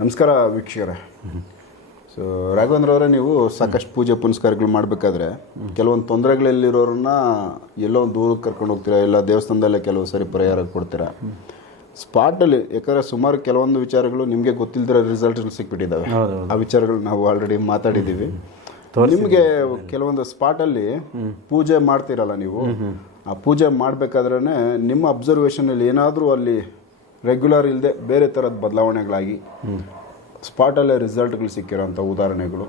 ನಮಸ್ಕಾರ ವೀಕ್ಷಕರೇ. ಸೊ ರಾಘವೇಂದ್ರ ಅವರೇ ನೀವು ಸಾಕಷ್ಟು ಪೂಜೆ ಪುನಸ್ಕಾರಗಳು ಮಾಡಬೇಕಾದ್ರೆ ಕೆಲವೊಂದು ತೊಂದರೆಗಳಲ್ಲಿರೋರನ್ನ ಎಲ್ಲೋ ಒಂದು ದೂರಕ್ಕೆ ಕರ್ಕೊಂಡು ಹೋಗ್ತೀರಾ? ಇಲ್ಲ ದೇವಸ್ಥಾನದಲ್ಲೇ ಕೆಲವು ಸರಿ ಪರಿಹಾರ ಕೊಡ್ತೀರಾ? ಸ್ಪಾಟಲ್ಲಿ ಯಾಕಂದ್ರೆ ಸುಮಾರು ಕೆಲವೊಂದು ವಿಚಾರಗಳು ನಿಮಗೆ ಗೊತ್ತಿಲ್ಲದಿರೋ ರಿಸಲ್ಟ್ ಸಿಕ್ಬಿಟ್ಟಿದ್ದಾವೆ. ಆ ವಿಚಾರಗಳು ನಾವು ಆಲ್ರೆಡಿ ಮಾತಾಡಿದ್ದೀವಿ. ನಿಮಗೆ ಕೆಲವೊಂದು ಸ್ಪಾಟಲ್ಲಿ ಪೂಜೆ ಮಾಡ್ತೀರಲ್ಲ ನೀವು? ಆ ಪೂಜೆ ಮಾಡಬೇಕಾದ್ರೆ ನಿಮ್ಮ ಅಬ್ಸರ್ವೇಷನಲ್ಲಿ ಏನಾದರೂ ಅಲ್ಲಿ ರೆಗ್ಯುಲರ್ ಇಲ್ಲದೆ ಬೇರೆ ಥರದ ಬದಲಾವಣೆಗಳಾಗಿ ಸ್ಪಾಟಲ್ಲೇ ರಿಸಲ್ಟ್ಗಳು ಸಿಕ್ಕಿರೋಂಥ ಉದಾಹರಣೆಗಳು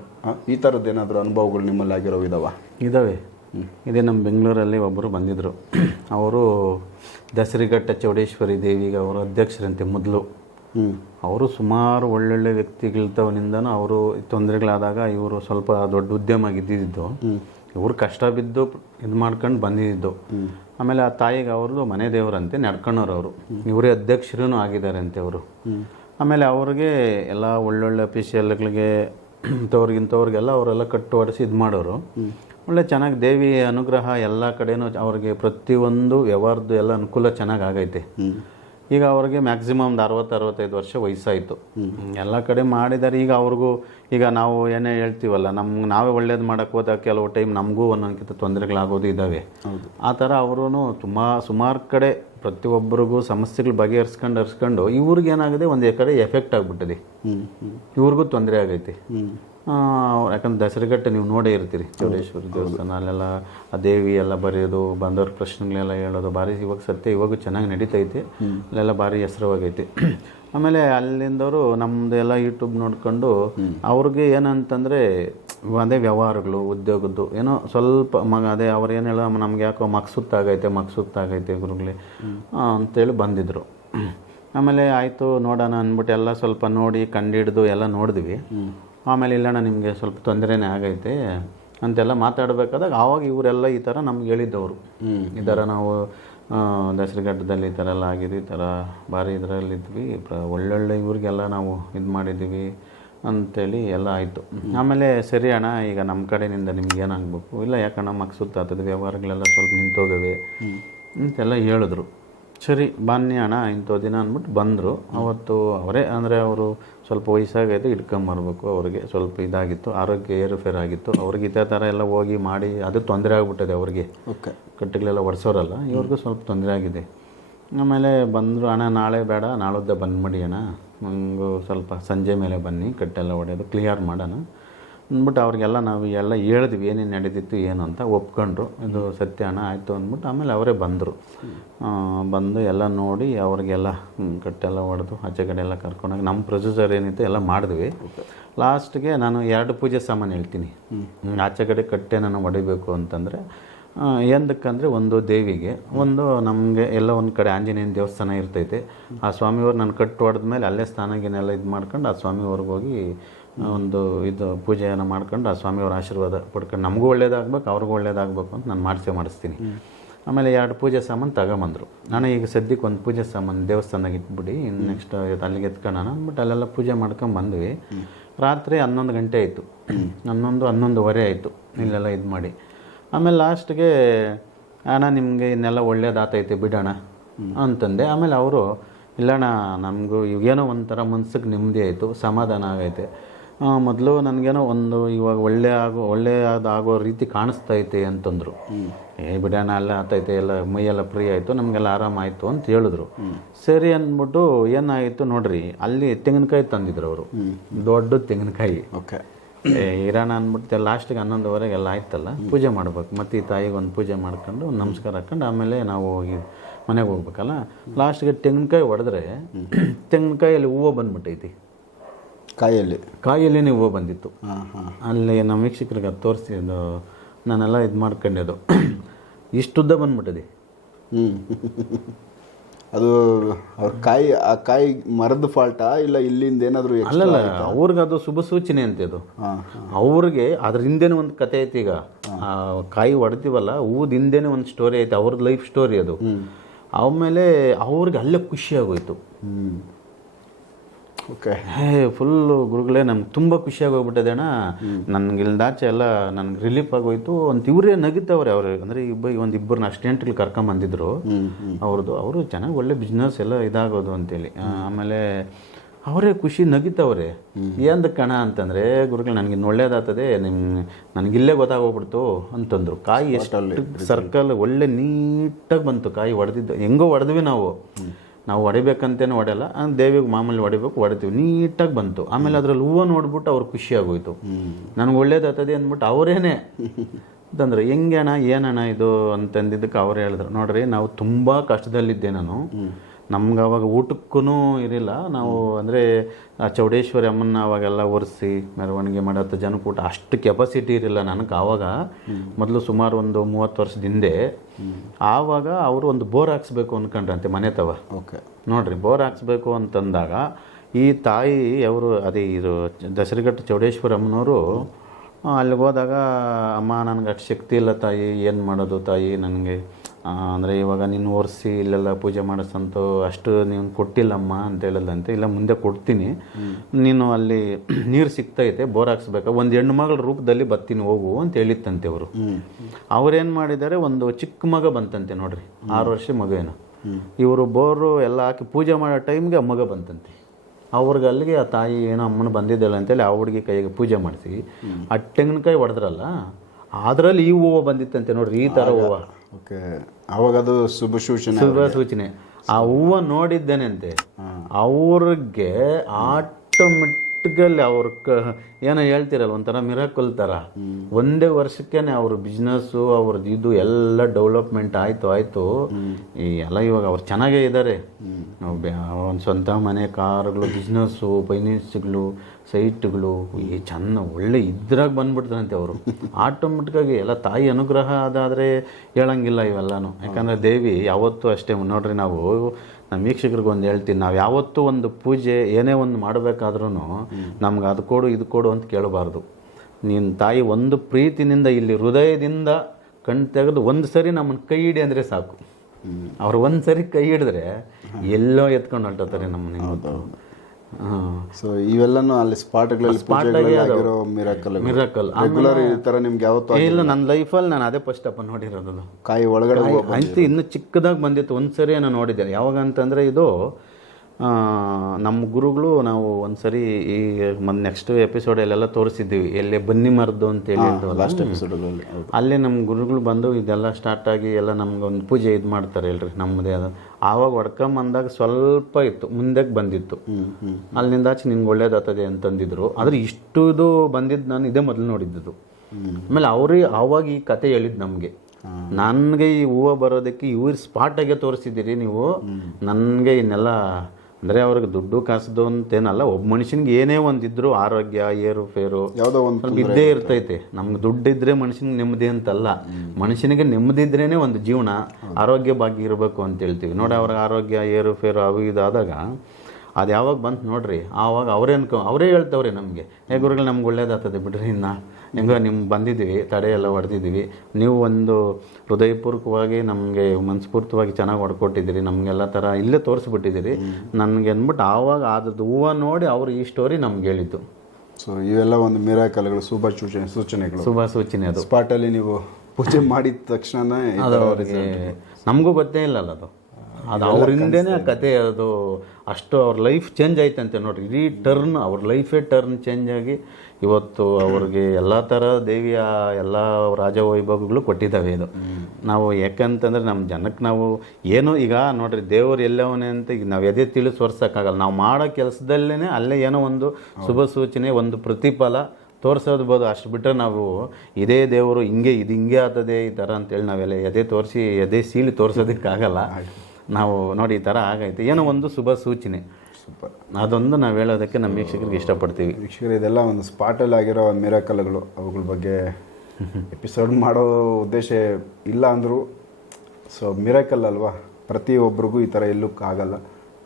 ಈ ಥರದ್ದು ಏನಾದರೂ ಅನುಭವಗಳು ನಿಮ್ಮಲ್ಲಿ ಆಗಿರೋ ಇದಾವ? ಇದ್ದಾವೆ ಇದೇ ನಮ್ಮ ಬೆಂಗಳೂರಲ್ಲಿ ಒಬ್ಬರು ಬಂದಿದ್ದರು ಅವರು ದಸರಿಘಟ್ಟ ಚೌಡೇಶ್ವರಿ ದೇವಿಗೆ ಅವರ ಅಧ್ಯಕ್ಷರಂತೆ ಮೊದಲು. ಅವರು ಸುಮಾರು ಒಳ್ಳೊಳ್ಳೆ ವ್ಯಕ್ತಿಗಳಿದ್ದವನಿಂದನೂ ಅವರು ತೊಂದರೆಗಳಾದಾಗ ಇವರು ಸ್ವಲ್ಪ ದೊಡ್ಡ ಉದ್ಯಮ ಇದ್ದಿದ್ದು ಇವರು ಕಷ್ಟ ಬಿದ್ದು ಇದು ಮಾಡ್ಕೊಂಡು ಬಂದಿದ್ದು. ಆಮೇಲೆ ಆ ತಾಯಿಗೆ ಅವ್ರದ್ದು ಮನೆ ದೇವರಂತೆ ನಡ್ಕೊಂಡವ್ರು ಅವರು. ಇವರೇ ಅಧ್ಯಕ್ಷರೂ ಆಗಿದ್ದಾರೆ ಅಂತೆ ಅವರು. ಆಮೇಲೆ ಅವ್ರಿಗೆ ಎಲ್ಲ ಒಳ್ಳೊಳ್ಳೆ ಅಫಿಷಿಯಲ್ಗಳಿಗೆ ಇಂಥವ್ರಿಗಿಂಥವ್ರಿಗೆಲ್ಲ ಅವರೆಲ್ಲ ಕಟ್ಟು ಹೊಡೆಸಿ ಇದು ಮಾಡೋರು. ಒಳ್ಳೆ ಚೆನ್ನಾಗಿ ದೇವಿ ಅನುಗ್ರಹ ಎಲ್ಲ ಕಡೆನೂ ಅವ್ರಿಗೆ ಪ್ರತಿಯೊಂದು ವ್ಯವಹಾರದ್ದು ಎಲ್ಲ ಅನುಕೂಲ ಚೆನ್ನಾಗಿ ಆಗೈತೆ. ಈಗ ಅವ್ರಿಗೆ ಮ್ಯಾಕ್ಸಿಮಮ್ ಒಂದು ಅರವತ್ತು ಅರವತ್ತೈದು ವರ್ಷ ವಯಸ್ಸಾಯಿತು. ಎಲ್ಲ ಕಡೆ ಮಾಡಿದ್ದಾರೆ ಈಗ ಅವ್ರಿಗೂ ಈಗ ನಾವು ಏನೇ ಹೇಳ್ತೀವಲ್ಲ ನಮ್ಗೆ ನಾವೇ ಒಳ್ಳೇದು ಮಾಡೋಕ್ಕೆ ಹೋದಾಗ ಕೆಲವು ಟೈಮ್ ನಮಗೂ ಒಂದೊಂದಕ್ಕಿಂತ ತೊಂದರೆಗಳಾಗೋದು ಇದ್ದಾವೆ ಆ ಥರ ಅವರು ತುಂಬ ಸುಮಾರು ಕಡೆ ಪ್ರತಿಯೊಬ್ಬರಿಗೂ ಸಮಸ್ಯೆಗಳು ಬಗೆಹರಿಸ್ಕೊಂಡು ಹರಿಸ್ಕೊಂಡು ಇವ್ರಿಗೇನಾಗಿದೆ ಒಂದು ಕಡೆ ಎಫೆಕ್ಟ್ ಆಗಿಬಿಟ್ಟಿದೆ. ಇವ್ರಿಗೂ ತೊಂದರೆ ಆಗೈತೆ. ಯಾಕಂದ್ರೆ ದಸರಗಟ್ಟೆ ನೀವು ನೋಡೇ ಇರ್ತೀರಿ. ಚೌಡೇಶ್ವರಿ ದೇವಸ್ಥಾನ ಅಲ್ಲೆಲ್ಲ ಆ ದೇವಿ ಎಲ್ಲ ಬರೆಯೋದು ಬಂದವ್ರ ಪ್ರಶ್ನೆಗಳೆಲ್ಲ ಹೇಳೋದು ಭಾರಿ ಇವಾಗ ಸತ್ಯ ಇವಾಗೂ ಚೆನ್ನಾಗಿ ನಡೀತೈತಿ. ಅಲ್ಲೆಲ್ಲ ಭಾರಿ ಹೆಸರವಾಗೈತಿ. ಆಮೇಲೆ ಅಲ್ಲಿಂದವರು ನಮ್ಮದೆಲ್ಲ ಯೂಟ್ಯೂಬ್ ನೋಡ್ಕೊಂಡು ಅವ್ರಿಗೆ ಏನಂತಂದರೆ ಅದೇ ವ್ಯವಹಾರಗಳು ಉದ್ಯೋಗದ್ದು ಏನೋ ಸ್ವಲ್ಪ ಮಗ ಅದೇ ಅವ್ರು ಏನು ಹೇಳೋ ನಮ್ಗೆ ಯಾಕೋ ಮಕ್ಸುತ್ತಾಗೈತೆ ಮಕ್ಸುತ್ತಾಗೈತೆ ಗುರುಗಳೇ ಅಂತೇಳಿ ಬಂದಿದ್ರು. ಆಮೇಲೆ ಆಯಿತು ನೋಡೋಣ ಅಂದ್ಬಿಟ್ಟು ಎಲ್ಲ ಸ್ವಲ್ಪ ನೋಡಿ ಕಂಡಿಡ್ದು ಎಲ್ಲ ನೋಡಿದ್ವಿ. ಆಮೇಲೆ ಇಲ್ಲಣ್ಣ ನಿಮಗೆ ಸ್ವಲ್ಪ ತೊಂದರೆನೇ ಆಗೈತೆ ಅಂತೆಲ್ಲ ಮಾತಾಡಬೇಕಾದಾಗ ಆವಾಗ ಇವರೆಲ್ಲ ಈ ಥರ ನಮ್ಗೆ ಹೇಳಿದ್ದವರು. ಈ ಥರ ನಾವು ದಸರಿಘಟ್ಟದಲ್ಲಿ ಈ ಥರ ಎಲ್ಲ ಆಗಿದೆ ಈ ಥರ ಭಾರಿ ಇದರಲ್ಲಿದ್ವಿ ಒಳ್ಳೊಳ್ಳೆ ಇವ್ರಿಗೆಲ್ಲ ನಾವು ಇದು ಮಾಡಿದ್ದೀವಿ ಅಂಥೇಳಿ ಎಲ್ಲ ಆಯಿತು. ಆಮೇಲೆ ಸರಿ ಅಣ್ಣ ಈಗ ನಮ್ಮ ಕಡೆಯಿಂದ ನಿಮ್ಗೆ ಏನಾಗಬೇಕು ಇಲ್ಲ ಯಾಕಣ್ಣ ಮಕ್ಸುತ್ತಾಗ್ತದೆ ವ್ಯವಹಾರಗಳೆಲ್ಲ ಸ್ವಲ್ಪ ನಿಂತೋಗವೆ ಅಂತೆಲ್ಲ ಹೇಳಿದ್ರು. ಸರಿ ಬನ್ನಿ ಅಣ್ಣ ಇಂಥ ದಿನ ಅಂದ್ಬಿಟ್ಟು ಬಂದರು. ಅವತ್ತು ಅವರೇ ಅಂದರೆ ಅವರು ಸ್ವಲ್ಪ ವಯಸ್ಸಾಗೈತೆ ಇಟ್ಕೊಂಬರ್ಬೇಕು ಅವ್ರಿಗೆ. ಸ್ವಲ್ಪ ಇದಾಗಿತ್ತು ಆರೋಗ್ಯ ಏರುಫೇರ್ ಆಗಿತ್ತು. ಅವ್ರಿಗೆ ಇದೇ ಥರ ಎಲ್ಲ ಹೋಗಿ ಮಾಡಿ ಅದು ತೊಂದರೆ ಆಗಿಬಿಟ್ಟಿದೆ ಅವ್ರಿಗೆ. ಓಕೆ. ಕಟ್ಟಿಗಳೆಲ್ಲ ಒಡಿಸೋರಲ್ಲ ಇವ್ರಿಗೂ ಸ್ವಲ್ಪ ತೊಂದರೆ ಆಗಿದೆ. ಆಮೇಲೆ ಬಂದರು ಅಣ್ಣ ನಾಳೆ ಬೇಡ ನಾಳದ್ದೆ ಬಂದ್ಬಿಡಿ ಅಣ್ಣ. ನಂಗೂ ಸ್ವಲ್ಪ ಸಂಜೆ ಮೇಲೆ ಬನ್ನಿ ಕಟ್ಟೆಲ್ಲ ಹೊಡೆಯೋದು ಕ್ಲಿಯರ್ ಮಾಡೋಣ. ಅಂದ್ಬಿಟ್ಟು ಅವ್ರಿಗೆಲ್ಲ ನಾವು ಎಲ್ಲ ಹೇಳಿದ್ವಿ, ಏನೇನು ನಡೆದಿತ್ತು ಏನು ಅಂತ ಒಪ್ಕೊಂಡ್ರು. ಇದು ಸತ್ಯ ಅಣ್ಣ ಆಯಿತು ಅಂದ್ಬಿಟ್ಟು ಆಮೇಲೆ ಅವರೇ ಬಂದರು. ಬಂದು ಎಲ್ಲ ನೋಡಿ ಅವ್ರಿಗೆಲ್ಲ ಕಟ್ಟೆಲ್ಲ ಹೊಡೆದು ಆಚೆ ಕಡೆ ಎಲ್ಲ ಕರ್ಕೊಂಡೋಗಿ ನಮ್ಮ ಪ್ರೊಸೀಜರ್ ಏನಿತ್ತು ಎಲ್ಲ ಮಾಡಿದ್ವಿ. ಲಾಸ್ಟ್ಗೆ ನಾನು ಎರಡು ಪೂಜೆ ಸಾಮಾನು ಹೇಳ್ತೀನಿ. ಆಚೆ ಕಡೆ ಕಟ್ಟೆ ನಾನು ಹೊಡಿಬೇಕು ಅಂತಂದರೆ ಎಂದಕ್ಕಂದರೆ ಒಂದು ದೇವಿಗೆ, ಒಂದು ನಮಗೆ ಎಲ್ಲ ಒಂದು ಕಡೆ ಆಂಜನೇಯನ ದೇವಸ್ಥಾನ ಇರ್ತೈತೆ. ಆ ಸ್ವಾಮಿಯವ್ರು ನಾನು ಕಟ್ಟು ಹೊಡೆದ ಮೇಲೆ ಅಲ್ಲೇ ಸ್ನಾನಗಿನೆಲ್ಲ ಇದು ಮಾಡ್ಕೊಂಡು ಆ ಸ್ವಾಮಿಯವ್ರಿಗೆ ಹೋಗಿ ಒಂದು ಇದು ಪೂಜೆಯನ್ನು ಮಾಡ್ಕೊಂಡು ಆ ಸ್ವಾಮಿಯವ್ರ ಆಶೀರ್ವಾದ ಪಡ್ಕೊಂಡು ನಮಗೂ ಒಳ್ಳೇದಾಗಬೇಕು, ಅವ್ರಿಗೂ ಒಳ್ಳೇದಾಗಬೇಕು ಅಂತ ನಾನು ಮಾಡಿಸೇ ಮಾಡಿಸ್ತೀನಿ. ಆಮೇಲೆ ಎರಡು ಪೂಜೆ ಸಾಮಾನು ತಗೊಂಬಂದರು. ನಾನು ಈಗ ಸದ್ಯಕ್ಕೆ ಒಂದು ಪೂಜೆ ಸಾಮಾನು ದೇವಸ್ಥಾನದಾಗ ಇಟ್ಬಿಡಿ, ಇನ್ನು ನೆಕ್ಸ್ಟ್ ಅಲ್ಲಿಗೆ ಎತ್ಕೊಳ್ಳೋಣ ಅಂದ್ಬಿಟ್ಟು ಅಲ್ಲೆಲ್ಲ ಪೂಜೆ ಮಾಡ್ಕೊಂಡು ಬಂದ್ವಿ ರಾತ್ರಿ ಹನ್ನೊಂದು ಗಂಟೆ ಆಯಿತು. ಹನ್ನೊಂದು, ಹನ್ನೊಂದುವರೆ ಆಯಿತು. ಇಲ್ಲೆಲ್ಲ ಇದು ಮಾಡಿ. ಆಮೇಲೆ ಲಾಸ್ಟ್ಗೆ, ಅಣ್ಣ ನಿಮಗೆ ಇನ್ನೆಲ್ಲ ಒಳ್ಳೇದಾತೈತೆ ಬಿಡೋಣ ಅಂತಂದೆ. ಆಮೇಲೆ ಅವರು, ಇಲ್ಲಣ್ಣ, ನಮಗೂ ಏನೋ ಒಂಥರ ಮನ್ಸಿಗೆ ನೆಮ್ಮದಿ ಆಯಿತು, ಸಮಾಧಾನ ಆಗೈತೆ. ಮೊದಲು ನನಗೇನೋ ಒಂದು ಇವಾಗ ಒಳ್ಳೆ ಆಗೋ ಒಳ್ಳೆಯದಾಗೋ ರೀತಿ ಕಾಣಿಸ್ತೈತೆ ಅಂತಂದರು. ಏ ಬಿಡೋಣ ಎಲ್ಲ ಆತೈತೆ ಎಲ್ಲ ಮೈಯೆಲ್ಲ ಫ್ರೀ ಆಯಿತು ನಮಗೆಲ್ಲ ಆರಾಮಾಯಿತು ಅಂತ ಹೇಳಿದ್ರು. ಸರಿ ಅಂದ್ಬಿಟ್ಟು ಏನಾಯಿತು ನೋಡ್ರಿ ಅಲ್ಲಿ ತೆಂಗಿನಕಾಯಿ ತಂದಿದ್ರು ಅವರು. ದೊಡ್ಡ ತೆಂಗಿನಕಾಯಿ. ಓಕೆ. ಏ, ಇರೋಣ ಅಂದ್ಬಿಟ್ಟು ಲಾಸ್ಟಿಗೆ ಹನ್ನೊಂದುವರೆಗೆ ಎಲ್ಲ ಆಯ್ತಲ್ಲ ಪೂಜೆ ಮಾಡ್ಬೇಕು. ಮತ್ತು ಈ ತಾಯಿಗೆ ಒಂದು ಪೂಜೆ ಮಾಡ್ಕೊಂಡು ಒಂದು ನಮಸ್ಕಾರ ಹಾಕೊಂಡು ಆಮೇಲೆ ನಾವು ಹೋಗಿ ಮನೆಗೆ ಹೋಗ್ಬೇಕಲ್ಲ. ಲಾಸ್ಟಿಗೆ ತೆಂಗಿನಕಾಯಿ ಹೊಡೆದ್ರೆ ತೆಂಗಿನಕಾಯಲ್ಲಿ ಹೂವು ಬಂದ್ಬಿಟ್ಟೈತಿ. ಕಾಯಲ್ಲಿ ಕಾಯಿಯಲ್ಲೇ ನೀವು ಬಂದಿತ್ತು. ಹಾಂ ಹಾಂ. ಅಲ್ಲಿ ನಮ್ಮ ವೀಕ್ಷಕರಿಗೆ ಅದು ತೋರಿಸಿ ಅದು ನಾನೆಲ್ಲ ಇದು ಮಾಡ್ಕೊಂಡಿದ್ದು ಇಷ್ಟುದ್ದ ಬಂದ್ಬಿಟ್ಟಿದೆ. ಹ್ಞೂ ಅದು ಅವ್ರ ಕಾಯಿ ಆ ಕಾಯಿ ಮರದ ಫಾಲ್ಟಾ ಇಲ್ಲ ಇಲ್ಲಿಂದ ಏನಾದರೂ ಅಲ್ಲಲ್ಲ ಅವ್ರಿಗೆ ಅದು ಶುಭ ಸೂಚನೆ ಅಂತ ಇದು ಹಾಂ ಅವ್ರಿಗೆ ಅದ್ರ ಹಿಂದೆನೇ ಒಂದು ಕತೆ ಐತಿ ಈಗ. ಆ ಕಾಯಿ ಹೊಡ್ತೀವಲ್ಲ ಹೂದ ಹಿಂದೆನೇ ಒಂದು ಸ್ಟೋರಿ ಐತೆ ಅವ್ರದ್ದು ಲೈಫ್ ಸ್ಟೋರಿ ಅದು. ಆಮೇಲೆ ಅವ್ರಿಗೆ ಅಲ್ಲೇ ಖುಷಿ ಆಗೋಯ್ತು. ಹ್ಞೂ ಓಕೆ ಹೇ ಫುಲ್ಲು ಗುರುಗಳೇ ನಮ್ಗೆ ತುಂಬ ಖುಷಿಯಾಗಿ ಹೋಗ್ಬಿಟ್ಟಿದೆ ಅಣ್ಣ. ನನ್ಗೆ ಇಲ್ದಾಚೆ ಎಲ್ಲ ನನ್ಗೆ ರಿಲೀಫ್ ಆಗೋಯ್ತು. ಅಂತ ಇವರೇ ನಗಿತವ್ರೆ ಅವ್ರು. ಅಂದರೆ ಇಬ್ಬ ಒಂದು ಇಬ್ಬರನ್ನ ಅಸ್ಟೆಂಟ್ಗಳು ಕರ್ಕೊಂಬಂದಿದ್ರು ಅವ್ರದ್ದು ಅವರು ಚೆನ್ನಾಗಿ ಒಳ್ಳೆ ಬಿಸ್ನೆಸ್ ಎಲ್ಲ ಇದಾಗೋದು ಅಂತೇಳಿ. ಆಮೇಲೆ ಅವರೇ ಖುಷಿ ನಗಿತವ್ರೆ. ಏನ್ ಕಣ ಅಂತಂದರೆ ಗುರುಗಳು ನನಗೆ ಇನ್ನು ಒಳ್ಳೇದಾಗ್ತದೆ ನಿಮ್ಮ ಇಲ್ಲೇ ಗೊತ್ತಾಗೋಗ್ಬಿಡ್ತು ಅಂತಂದ್ರು. ಕಾಯಿ ಎಷ್ಟು ಸರ್ಕಲ್ ಒಳ್ಳೆ ನೀಟಾಗಿ ಬಂತು. ಕಾಯಿ ಹೊಡೆದಿದ್ದು ಹೆಂಗೋ ಹೊಡೆದ್ವಿ ನಾವು. ನಾವು ಹೊಡಿಬೇಕಂತೇನು ಹೊಡೆಯಲ್ಲ ದೇವಿಗೆ ಮಾಮೂಲಿ ಹೊಡಿಬೇಕು ಹೊಡಿತೀವಿ. ನೀಟಾಗಿ ಬಂತು. ಆಮೇಲೆ ಅದ್ರಲ್ಲಿ ಹೂವು ನೋಡ್ಬಿಟ್ಟು ಅವ್ರಿಗೆ ಖುಷಿ ಆಗೋಯ್ತು ನನಗೆ ಒಳ್ಳೇದಾಗ್ತದೆ ಅಂದ್ಬಿಟ್ಟು ಅವರೇನೆ ಅಂತಂದ್ರೆ ಹೆಂಗಣ್ಣ ಏನಣ್ಣ ಇದು ಅಂತಂದಿದ್ದಕ್ಕೆ ಅವ್ರು ಹೇಳಿದ್ರು. ನೋಡ್ರಿ ನಾವು ತುಂಬ ಕಷ್ಟದಲ್ಲಿದ್ದೆ ನಾನು. ನಮ್ಗೆ ಅವಾಗ ಊಟಕ್ಕೂ ಇರಲಿಲ್ಲ. ನಾವು ಅಂದರೆ ಆ ಚೌಡೇಶ್ವರಿ ಅಮ್ಮನ ಅವಾಗೆಲ್ಲ ಒರೆಸಿ ಮೆರವಣಿಗೆ ಮಾಡಿ ಹತ್ತು ಜನಕ್ಕೆ ಊಟ ಅಷ್ಟು ಕೆಪಾಸಿಟಿ ಇರಲಿಲ್ಲ ನನಗೆ ಆವಾಗ ಮೊದಲು ಸುಮಾರು ಒಂದು ಮೂವತ್ತು ವರ್ಷದ ಹಿಂದೆ. ಆವಾಗ ಅವರು ಒಂದು ಬೋರ್ ಹಾಕ್ಸ್ಬೇಕು ಅಂದ್ಕೊಂಡ್ರಂತೆ ಮನೆ ತವ. ಓಕೆ. ನೋಡ್ರಿ ಬೋರ್ ಹಾಕ್ಸ್ಬೇಕು ಅಂತಂದಾಗ ಈ ತಾಯಿ ಅವರು ಅದೇ ಇದು ದಸರಿಘಟ್ಟ ಚೌಡೇಶ್ವರ ಅಮ್ಮನವರು ಅಲ್ಲಿಗೆ ಹೋದಾಗ ಅಮ್ಮ ನನಗೆ ಅಷ್ಟು ಶಕ್ತಿ ಇಲ್ಲ ತಾಯಿ ಏನು ಮಾಡೋದು ತಾಯಿ ನನಗೆ? ಅಂದರೆ ಇವಾಗ ನೀನು ಒರೆಸಿ ಇಲ್ಲೆಲ್ಲ ಪೂಜೆ ಮಾಡಿಸಂತೂ ಅಷ್ಟು ನೀನು ಕೊಟ್ಟಿಲ್ಲಮ್ಮ ಅಂತ ಹೇಳಿದಂತೆ. ಇಲ್ಲ ಮುಂದೆ ಕೊಡ್ತೀನಿ. ನೀನು ಅಲ್ಲಿ ನೀರು ಸಿಗ್ತೈತೆ ಬೋರ್ ಹಾಕ್ಸ್ಬೇಕಾ? ಒಂದು ಹೆಣ್ಣು ಮಗಳ ರೂಪದಲ್ಲಿ ಬತ್ತೀನಿ ಹೋಗು ಅಂತ ಹೇಳಿತ್ತಂತೆ ಅವರು. ಅವ್ರೇನು ಮಾಡಿದ್ದಾರೆ? ಒಂದು ಚಿಕ್ಕ ಮಗ ಬಂತಂತೆ ನೋಡ್ರಿ. ಆರು ವರ್ಷ ಮಗುವೇನು ಇವರು ಬೋರು ಎಲ್ಲ ಹಾಕಿ ಪೂಜೆ ಮಾಡೋ ಟೈಮ್ಗೆ ಆ ಮಗ ಬಂತಂತೆ. ಅವ್ರಿಗೆ ಅಲ್ಲಿಗೆ ಆ ತಾಯಿ ಏನೋ ಅಮ್ಮನ ಬಂದಿದ್ದಾಳೆ ಅಂತೇಳಿ ಆ ಹುಡುಗಿ ಕೈಗೆ ಪೂಜೆ ಮಾಡಿಸಿ ಆ ತೆಂಗಿನಕಾಯಿ ಹೊಡೆದ್ರಲ್ಲ ಅದರಲ್ಲಿ ಈ ಹೂವು ಬಂದಿತ್ತಂತೆ ನೋಡ್ರಿ ಈ ಥರ ಹೂವು. ಓಕೆ ಅವಾಗ ಅದು ಶುಭ ಸೂಚನೆ ಶುಭ ಸೂಚನೆ. ಆ ಹೂವು ನೋಡಿದ್ದೇನೆಂತೆ ಅವ್ರಿಗೆ ಆಟೋಮೆಟಿಕಲ್ಲಿ ಅವ್ರ ಕ ಏನೋ ಹೇಳ್ತಿರಲ್ಲ ಒಂಥರ ಮಿರಾಕಲ್ ಥರ ಒಂದೇ ವರ್ಷಕ್ಕೇನೆ ಅವ್ರ ಬಿಸ್ನೆಸ್ಸು ಅವ್ರದ್ದು ಇದು ಎಲ್ಲ ಡೆವಲಪ್ಮೆಂಟ್ ಆಯಿತು ಆಯಿತು. ಈ ಎಲ್ಲ ಇವಾಗ ಅವ್ರು ಚೆನ್ನಾಗೇ ಇದ್ದಾರೆ ಒಂದು ಸ್ವಂತ ಮನೆ ಕಾರ್ಗಳು ಬಿಸ್ನೆಸ್ಸು ಫೈನಾನ್ಸ್ಗಳು ಸೈಟ್ಗಳು ಈ ಚೆನ್ನ ಒಳ್ಳೆ ಇದ್ರಾಗ ಬಂದ್ಬಿಡ್ತಾರಂತೆ ಅವರು. ಆಟೋಮೆಟಿಕ್ಕಾಗಿ ಎಲ್ಲ ತಾಯಿ ಅನುಗ್ರಹ ಅದಾದರೆ ಹೇಳಂಗಿಲ್ಲ ಇವೆಲ್ಲನೂ. ಯಾಕಂದರೆ ದೇವಿ ಯಾವತ್ತೂ ಅಷ್ಟೇ ನೋಡ್ರಿ ನಾವು. ನಮ್ಮ ವೀಕ್ಷಕರಿಗೆ ಒಂದು ಹೇಳ್ತೀನಿ ನಾವು ಯಾವತ್ತೂ ಒಂದು ಪೂಜೆ ಏನೇ ಒಂದು ಮಾಡಬೇಕಾದ್ರೂ ನಮ್ಗೆ ಅದು ಕೊಡು ಇದು ಕೊಡು ಅಂತ ಕೇಳಬಾರ್ದು. ನಿನ್ನ ತಾಯಿ ಒಂದು ಪ್ರೀತಿನಿಂದ ಇಲ್ಲಿ ಹೃದಯದಿಂದ ಕಣ್ ತೆಗೆದು ಒಂದು ಸರಿ ನಮ್ಮನ್ನು ಕೈ ಹಿಡಿ ಅಂದರೆ ಸಾಕು. ಅವ್ರು ಒಂದು ಸರಿ ಕೈ ಹಿಡಿದ್ರೆ ಎಲ್ಲೋ ಎತ್ಕೊಂಡು ಹೊರಟೋತಾರೆ ನಮ್ಮನ್ನ. ಸೊ ಇವೆಲ್ಲನೂ ಅಲ್ಲಿ ಸ್ಪಾಟ್ಗಳಲ್ಲಿ ಪೂಜೆಗಳಲ್ಲಿ ಆಗಿರೋ ಮಿರಾಕಲ್. ಮಿರಾಕಲ್ ರೆಗ್ಯುಲರ್ ಈ ತರ ನಿಮ್ಗೆ ಯಾವತ್ತೂ ಇಲ್ಲ ನನ್ನ ಲೈಫಲ್ಲಿ ನಾನು ಅದೇ ಫಸ್ಟ್ ಅಪ್ಪ ನೋಡಿರೋದು ಕಾಯಿ ಒಳಗಡೆ ಅಂತ ಇನ್ನು ಚಿಕ್ಕದಾಗಿ ಬಂದಿತ್ತು ಒಂದ್ಸರಿ ನಾನು ನೋಡಿದ್ದೇನೆ. ಯಾವಾಗ ಅಂತಂದ್ರೆ ಇದು ನಮ್ಮ ಗುರುಗಳು ನಾವು ಒಂದು ಸರಿ ಈ ಮತ್ತು ನೆಕ್ಸ್ಟ್ ಎಪಿಸೋಡಲ್ಲೆಲ್ಲ ತೋರಿಸಿದ್ದೀವಿ. ಎಲ್ಲಿ ಬನ್ನಿ ಮರದ್ದು ಅಂತೇಳಿ ಲಾಸ್ಟ್ ಎಪಿಸೋಡಲ್ಲಿ ಅಲ್ಲೇ. ನಮ್ಮ ಗುರುಗಳು ಬಂದು ಇದೆಲ್ಲ ಸ್ಟಾರ್ಟ್ ಆಗಿ ಎಲ್ಲ ನಮ್ಗೆ ಒಂದು ಪೂಜೆ ಇದು ಮಾಡ್ತಾರೆ ಹೇಳ್ರಿ ನಮ್ಮದೇ ಅದು ಆವಾಗ ಹೊಡ್ಕೊಂಬಂದಾಗ ಸ್ವಲ್ಪ ಇತ್ತು ಮುಂದಕ್ಕೆ ಬಂದಿತ್ತು. ಅಲ್ಲಿಂದ ಆಚೆ ನಿನ್ಗೆ ಒಳ್ಳೇದಾಗ್ತದೆ ಅಂತಂದಿದ್ರು. ಆದರೆ ಇಷ್ಟುದು ಬಂದಿದ್ದು ನಾನು ಇದೇ ಮೊದಲು ನೋಡಿದ್ದು ಆಮೇಲೆ ಅವ್ರಿಗೆ ಆವಾಗ ಈ ಕತೆ ಹೇಳಿದ್ದು ನಮಗೆ. ನನಗೆ ಈ ಹೂವು ಬರೋದಕ್ಕೆ ಇವ್ರ ಸ್ಪಾಟಾಗೆ ತೋರಿಸಿದ್ದೀರಿ ನೀವು. ನನಗೆ ಇನ್ನೆಲ್ಲ ಅಂದರೆ ಅವ್ರಿಗೆ ದುಡ್ಡು ಕಾಸದು ಅಂತೇನಲ್ಲ ಒಬ್ಬ ಮನುಷ್ಯನಿಗೆ ಏನೇ ಒಂದಿದ್ರು ಆರೋಗ್ಯ ಏರುಪೇರು ಯಾವುದೋ ಒಂದು ಇದ್ದೇ ಇರ್ತೈತೆ. ನಮ್ಗೆ ದುಡ್ಡು ಇದ್ರೆ ಮನುಷ್ಯನಿಗೆ ನೆಮ್ಮದಿ ಅಂತಲ್ಲ. ಮನುಷ್ಯನಿಗೆ ನೆಮ್ಮದಿ ಇದ್ರೇನೆ ಒಂದು ಜೀವನ ಆರೋಗ್ಯ ಭಾಗ್ಯ ಇರಬೇಕು ಅಂತ ಹೇಳ್ತೀವಿ. ನೋಡಿ ಅವ್ರಿಗೆ ಆರೋಗ್ಯ ಏರುಪೇರು ಅವು ಇದಾದಾಗ ಅದು ಯಾವಾಗ ಬಂತು ನೋಡ್ರಿ ಆವಾಗ ಅವರೇ ಅನ್ಕೊ ಅವರೇ ಹೇಳ್ತವ್ರಿ ನಮಗೆ ಏ ಗುರುಗಳು ನಮ್ಗೆ ಒಳ್ಳೇದಾಗ್ತದೆ ಬಿಡ್ರಿ ಇನ್ನು. ಹೆಂಗೋ ನಿಮ್ಗೆ ಬಂದಿದ್ದೀವಿ ತಡೆ ಎಲ್ಲ ಹೊಡೆದಿದ್ದೀವಿ. ನೀವು ಒಂದು ಹೃದಯಪೂರ್ವಕವಾಗಿ ನಮಗೆ ಮನಸ್ಫೂರ್ತವಾಗಿ ಚೆನ್ನಾಗಿ ಹೊಡ್ಕೊಟ್ಟಿದ್ದೀರಿ ನಮಗೆಲ್ಲ ಥರ ಇಲ್ಲೇ ತೋರಿಸ್ಬಿಟ್ಟಿದ್ದೀರಿ. ನನಗೆ ಅಂದ್ಬಿಟ್ಟು ಆವಾಗ ಅದ್ರದ್ದು ಹೂವು ನೋಡಿ ಅವರು ಈ ಸ್ಟೋರಿ ನಮ್ಗೆ ಹೇಳಿದ್ದು. ಸೊ ಇವೆಲ್ಲ ಒಂದು ಮಿರಾಕಲ್ಗಳು ಶುಭ ಸೂಚನೆ ಸೂಚನೆಗಳು. ಶುಭ ಸೂಚನೆ ಅದು. ಸ್ಪಾಟಲ್ಲಿ ನೀವು ಪೂಜೆ ಮಾಡಿದ ಅವ್ರಿಗೆ ನಮಗೂ ಗೊತ್ತೇ ಇಲ್ಲಲ್ಲ ಅದು. ಅದು ಅವರಿಂದೇ ಆ ಕತೆ ಅದು ಅಷ್ಟು ಅವ್ರ ಲೈಫ್ ಚೇಂಜ್ ಆಯ್ತಂತೆ ನೋಡ್ರಿ. ಇಡೀ ಟರ್ನ್ ಅವ್ರ ಲೈಫೇ ಟರ್ನ್ ಚೇಂಜ್ ಆಗಿ ಇವತ್ತು ಅವ್ರಿಗೆ ಎಲ್ಲ ಥರ ದೇವಿಯ ಎಲ್ಲ ರಾಜವೈಭವಗಳು ಕೊಟ್ಟಿದ್ದಾವೆ ಇದು. ನಾವು ಯಾಕಂತಂದ್ರೆ ನಮ್ಮ ಜನಕ್ಕೆ ನಾವು ಏನೋ ಈಗ ನೋಡ್ರಿ ದೇವರು ಎಲ್ಲವನೇ ಅಂತ ಈಗ ನಾವು ಎದೆ ತಿಳಿಸ್ವರ್ಸೋಕ್ಕಾಗಲ್ಲ. ನಾವು ಮಾಡೋ ಕೆಲಸದಲ್ಲೇ ಅಲ್ಲೇ ಏನೋ ಒಂದು ಶುಭ ಸೂಚನೆ ಒಂದು ಪ್ರತಿಫಲ ತೋರಿಸೋದು ಬೋದು. ಅಷ್ಟು ಬಿಟ್ಟರೆ ನಾವು ಇದೇ ದೇವರು ಹಿಂಗೆ ಇದು ಹಿಂಗೆ ಆತದೆ ಈ ಥರ ಅಂತೇಳಿ ನಾವೆಲ್ಲ ಎದೆ ತೋರಿಸಿ ಎದೆ ಸೀಳಿ ತೋರಿಸೋದಕ್ಕಾಗಲ್ಲ. ನಾವು ನೋಡಿ ಈ ಥರ ಆಗೈತೆ. ಏನೋ ಒಂದು ಶುಭ ಸೂಚನೆ. ಸೂಪರ್. ಅದೊಂದು ನಾವು ಹೇಳೋದಕ್ಕೆ ನಮ್ಮ ವೀಕ್ಷಕರಿಗೆ ಇಷ್ಟಪಡ್ತೀವಿ. ವೀಕ್ಷಕರು ಇದೆಲ್ಲ ಒಂದು ಸ್ಪಾಟಲ್ಲಿ ಆಗಿರೋ ಮಿರಾಕಲ್ಗಳು ಅವುಗಳ ಬಗ್ಗೆ ಎಪಿಸೋಡ್ ಮಾಡೋ ಉದ್ದೇಶ ಇಲ್ಲ ಅಂದರೂ ಸೊ ಮಿರಾಕಲ್ ಅಲ್ವಾ? ಪ್ರತಿಯೊಬ್ಬರಿಗೂ ಈ ಥರ ಎಲ್ಲೂ ಆಗಲ್ಲ.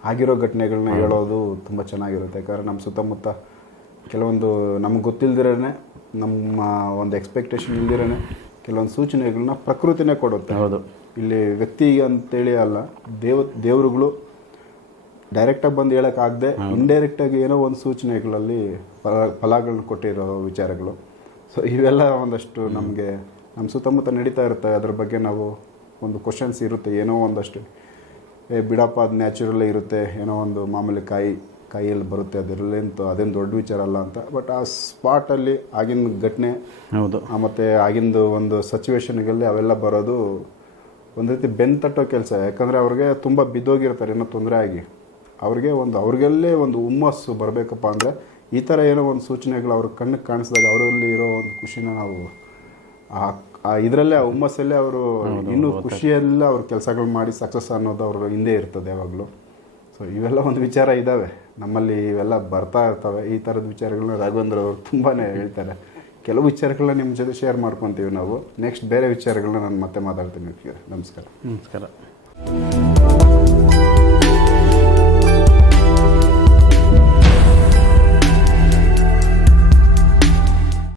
ಆಗಿರೋ ಘಟನೆಗಳನ್ನ ಹೇಳೋದು ತುಂಬ ಚೆನ್ನಾಗಿರುತ್ತೆ. ಯಾಕಂದರೆ ನಮ್ಮ ಸುತ್ತಮುತ್ತ ಕೆಲವೊಂದು ನಮ್ಗೆ ಗೊತ್ತಿಲ್ದಿರೇ ನಮ್ಮ ಒಂದು ಎಕ್ಸ್ಪೆಕ್ಟೇಷನ್ ಇಲ್ದಿರೇ ಕೆಲವೊಂದು ಸೂಚನೆಗಳನ್ನ ಪ್ರಕೃತಿನೇ ಕೊಡುತ್ತೆ. ಹೌದು. ಇಲ್ಲಿ ವ್ಯಕ್ತಿ ಅಂತೇಳಿ ಅಲ್ಲ ದೇವ ದೇವರುಗಳು ಡೈರೆಕ್ಟಾಗಿ ಬಂದು ಹೇಳೋಕ್ಕಾಗದೆ ಇಂಡೈರೆಕ್ಟಾಗಿ ಏನೋ ಒಂದು ಸೂಚನೆಗಳಲ್ಲಿ ಫಲ ಫಲಗಳನ್ನ ಕೊಟ್ಟಿರೋ ವಿಚಾರಗಳು. ಸೊ ಇವೆಲ್ಲ ಒಂದಷ್ಟು ನಮಗೆ ನಮ್ಮ ಸುತ್ತಮುತ್ತ ನಡೀತಾ ಇರುತ್ತೆ. ಅದ್ರ ಬಗ್ಗೆ ನಾವು ಒಂದು ಕ್ವಶನ್ಸ್ ಇರುತ್ತೆ. ಏನೋ ಒಂದಷ್ಟು ಏ ಬಿಡಪ್ಪ ಅದು ನ್ಯಾಚುರಲ್ಲೇ ಇರುತ್ತೆ. ಏನೋ ಒಂದು ಮಾಮೂಲಿ ಕಾಯಿ ಕೈಯಲ್ಲಿ ಬರುತ್ತೆ. ಅದರಲ್ಲೇಂತು ಅದೇನು ದೊಡ್ಡ ವಿಚಾರ ಅಲ್ಲ ಅಂತ. ಬಟ್ ಆ ಸ್ಪಾಟಲ್ಲಿ ಆಗಿನ ಘಟನೆ ಹೌದು. ಮತ್ತು ಮತ್ತೆ ಆಗಿಂದು ಒಂದು ಸಚುವೇಶನ್ಗಳಲ್ಲಿ ಅವೆಲ್ಲ ಬರೋದು ಒಂದು ರೀತಿ ಬೆನ್ನು ತಟ್ಟೋ ಕೆಲಸ ಯಾಕಂದರೆ ಅವ್ರಿಗೆ ತುಂಬ ಬಿದ್ದೋಗಿರ್ತಾರೆ ಏನೋ ತೊಂದರೆ ಆಗಿ. ಅವ್ರಿಗೆ ಒಂದು ಅವ್ರಿಗೆಲ್ಲೇ ಒಂದು ಹುಮ್ಮಸ್ಸು ಬರಬೇಕಪ್ಪ ಅಂದರೆ ಈ ಥರ ಏನೋ ಒಂದು ಸೂಚನೆಗಳು ಅವ್ರ ಕಣ್ಣಿಗೆ ಕಾಣಿಸಿದಾಗ ಅವರಲ್ಲಿ ಇರೋ ಒಂದು ಖುಷಿನ ನಾವು ಆ- ಇದರಲ್ಲೇ ಆ ಹುಮ್ಮಸ್ಸಲ್ಲೇ ಅವರು ಇನ್ನೂ ಖುಷಿಯೆಲ್ಲ ಅವ್ರ ಕೆಲಸಗಳು ಮಾಡಿ ಸಕ್ಸಸ್ ಅನ್ನೋದು ಅವ್ರ ಹಿಂದೆ ಇರ್ತದೆ ಯಾವಾಗಲೂ. ಸೊ ಇವೆಲ್ಲ ಒಂದು ವಿಚಾರ ಇದ್ದಾವೆ ನಮ್ಮಲ್ಲಿ ಇವೆಲ್ಲ ಬರ್ತಾ ಇರ್ತವೆ. ಈ ಥರದ ವಿಚಾರಗಳನ್ನ ರಾಘವೇಂದ್ರ ಅವರು ತುಂಬಾ ಹೇಳ್ತಾರೆ. ಕೆಲವು ವಿಚಾರಗಳನ್ನ ನಿಮ್ಮ ಜೊತೆ ಶೇರ್ ಮಾಡ್ಕೊತೀವಿ ನಾವು. ನೆಕ್ಸ್ಟ್ ಬೇರೆ ವಿಚಾರಗಳನ್ನ ನಾನು ಮತ್ತೆ ಮಾತಾಡ್ತೀನಿ ನಮಸ್ಕಾರ. ನಮಸ್ಕಾರ.